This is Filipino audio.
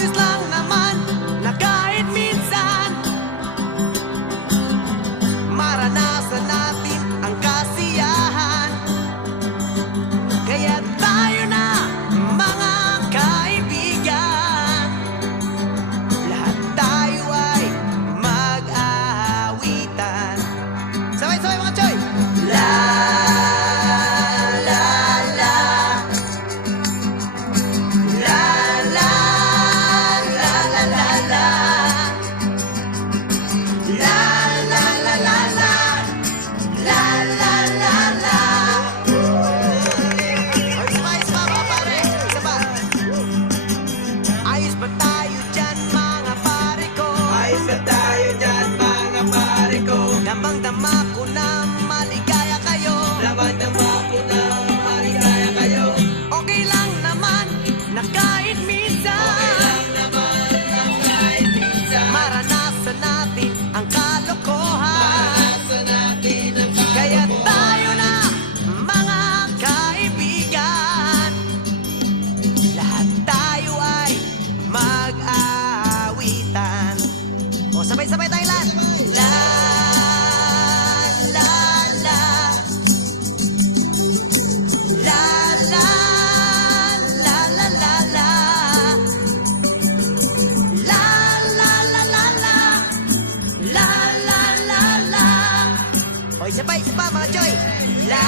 ayos lang naman na kahit minsan maranasan natin ang kasiyahan. Kaya tayo na mga kaibigan, lahat tayo ay mag-aawitan. Sabay-sabay mga choy! La la la la la la la la la la la la la la la la la la. Ayos pa mga pare, isa pa. Ayos ba tayo dyan mga pare ko? Ayos ba tayo dyan mga pare ko? Damang-dama ko na maligaya kayo. Damang-dama ko na maligaya kayo. Okay lang naman na kahit minsan Okay lang naman na kahit minsan maranasan natin ang kalokohan. maranasan natin ang Kaya kalokohan. tayo na mga kaibigan, lahat tayo ay mag-aawitan. O sabay-sabay tayo lahat. La la la la la la la la la la la la la la la la la la. O isa pa mga choy. La